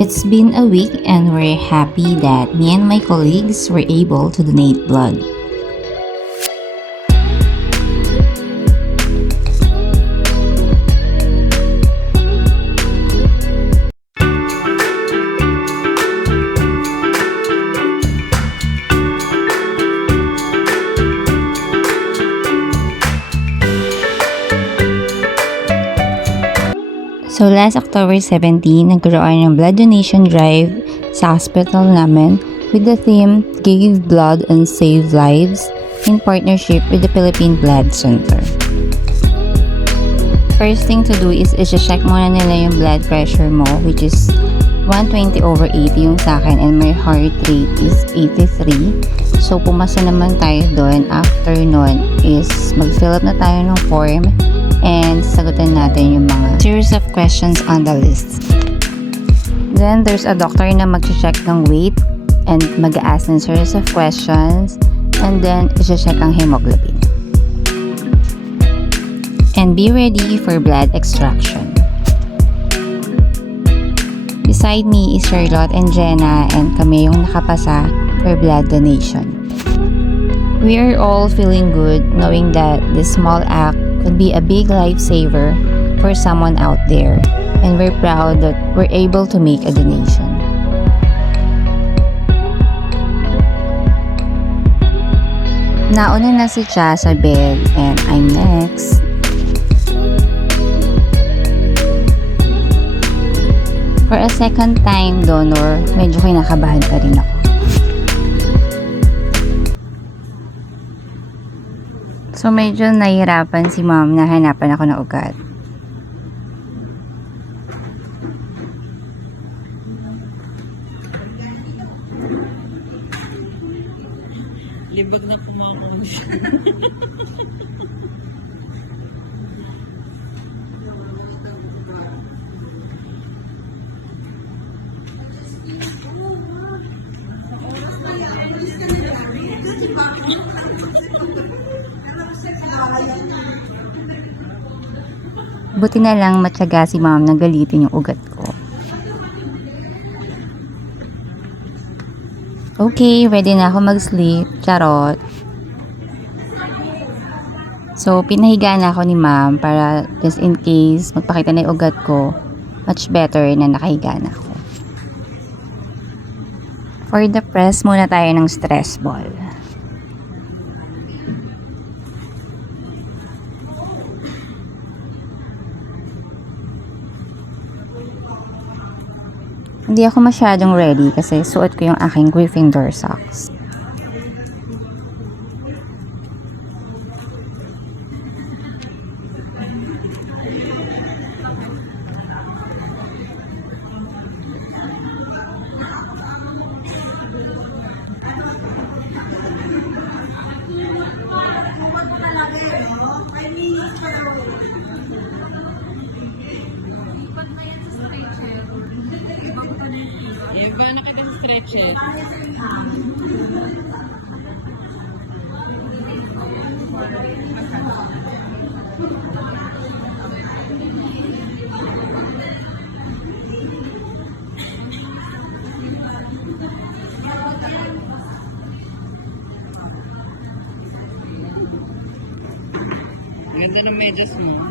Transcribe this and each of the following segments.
It's been a week and we're happy that me and my colleagues were able to donate blood. So last October 17, nagkaroon ng blood donation drive sa hospital namin with the theme Give Blood and Save Lives in partnership with the Philippine Blood Center. First thing to do is i-check muna nila yung blood pressure mo, which is 120/80 yung sa akin, and my heart rate is 83. So pumasa naman tayo doon. After nun is mag-fill up na tayo ng form and sagutin natin yung mga series of questions on the list. Then there's a doctor na mag-check ng weight and mag-ask ng series of questions, and then i-check ang hemoglobin. And be ready for blood extraction. Beside me is Charlotte and Jenna, and kami yung nakapasa for blood donation. We are all feeling good knowing that this small act could be a big lifesaver for someone out there, and we're proud that we're able to make a donation. Nauna na si Cha sa bed and I'm next. For a second time donor, medyo kinakabahan pa rin ako. So medyo nahihirapan si mom na hanapan ako ng ugat. Libag na kumakong siya. Buti na lang matyaga si mom na galitin yung ugat ko. Okay, ready na ako mag-sleep. Charot. So, pinahiga na ako ni mom para just in case magpakita na yung ugat ko, much better na nakahiga na ako. For the press, muna tayo ng stress ball. Hindi ako masyadong ready kasi suot ko yung aking Gryffindor socks. Eva, nakag-stretch eh. Ganda ng medyas mo.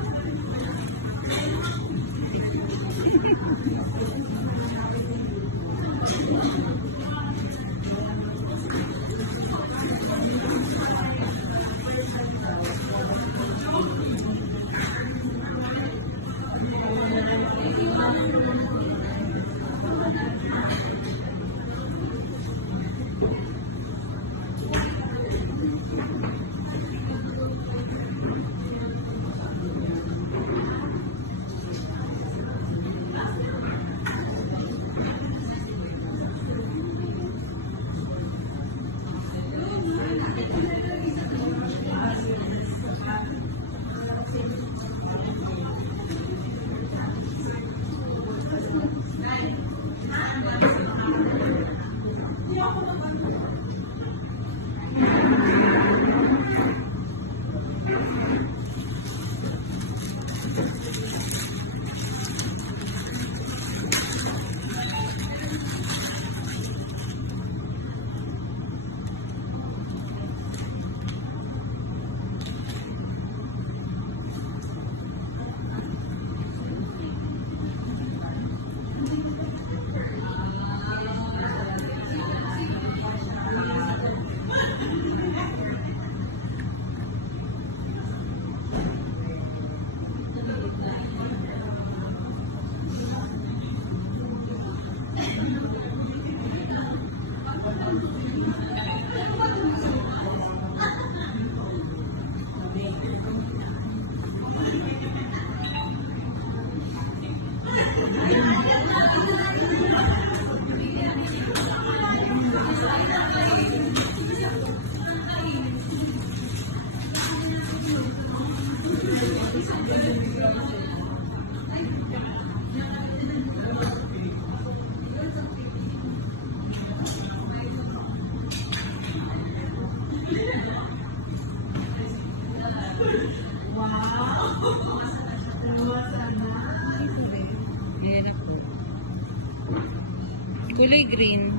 Kulay green.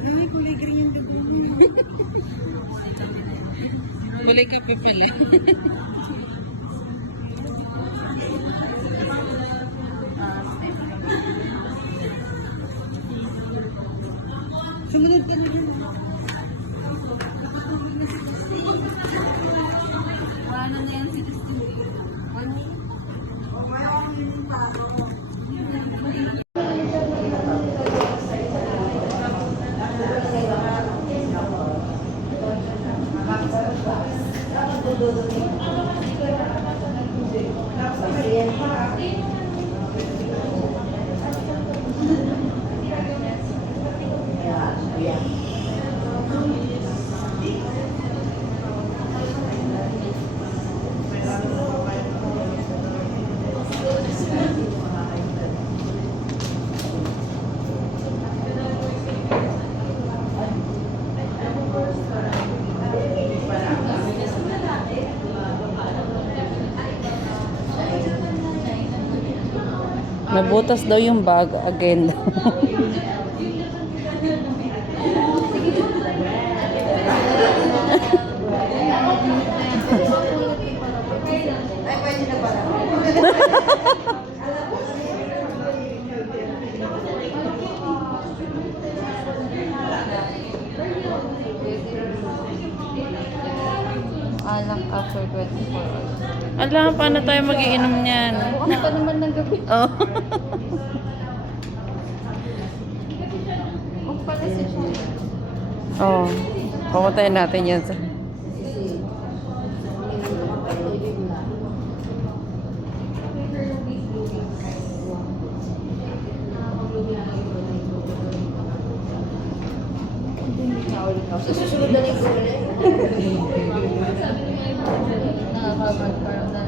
Ay, kulay green yung gabi. Kulay kape pala. Sumunod ka na rin. Paano na yan si Nabutas daw yung bag again. Alak after 24 hours. Alam, paano tayo magiinom niyan? Bukas pa naman ng gabi. Oh. Huwag pala si Julie. Oh. Pumuntayin natin yan sa... Susunod na rin ko ulit. Nakakapag-parang na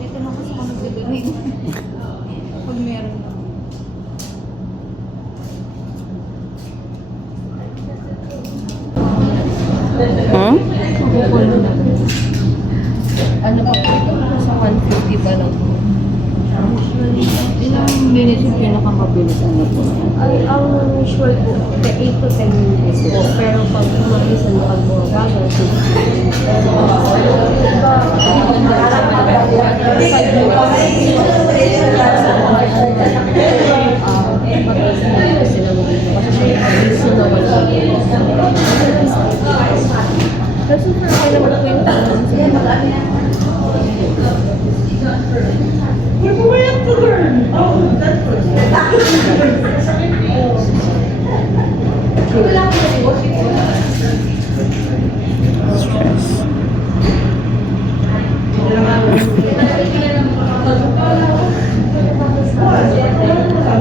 dito na kasi kung nagbibigay. Pag meron na. Hmm? Ano ba po ito? Sa 150 ba lang po? Ilang minutes yung pinakamabilis ano po? Ang usual po, 8 to 10 minutes po. Pero pag mabilisan mo pag bumabagal, kasi for okay naman po yung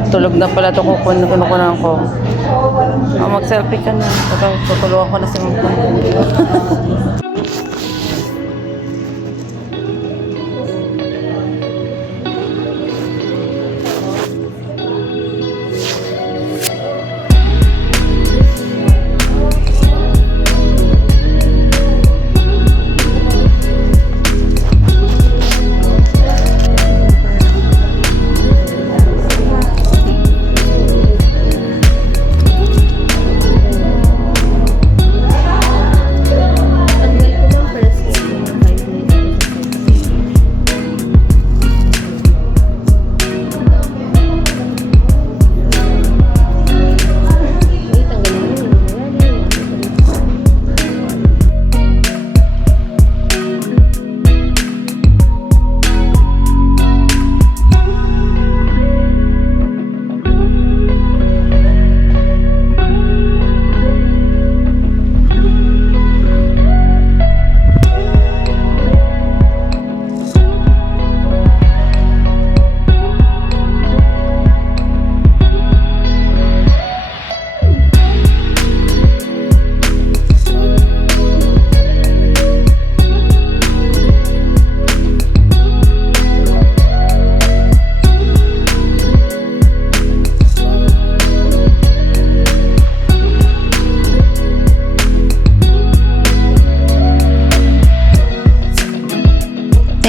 Tulog na pala ito kukunan ko. Oh, mag-selfie ka na. Tutulungan ko na si Mama.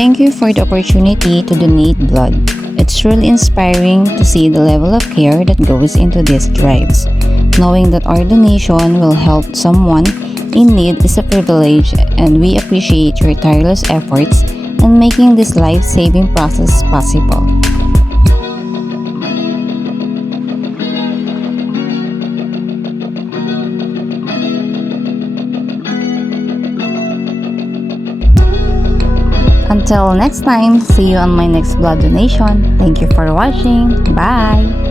Thank you for the opportunity to donate blood. It's truly inspiring to see the level of care that goes into these drives. Knowing that our donation will help someone in need is a privilege, and we appreciate your tireless efforts in making this life-saving process possible. Until next time, see you on my next blood donation. Thank you for watching. Bye!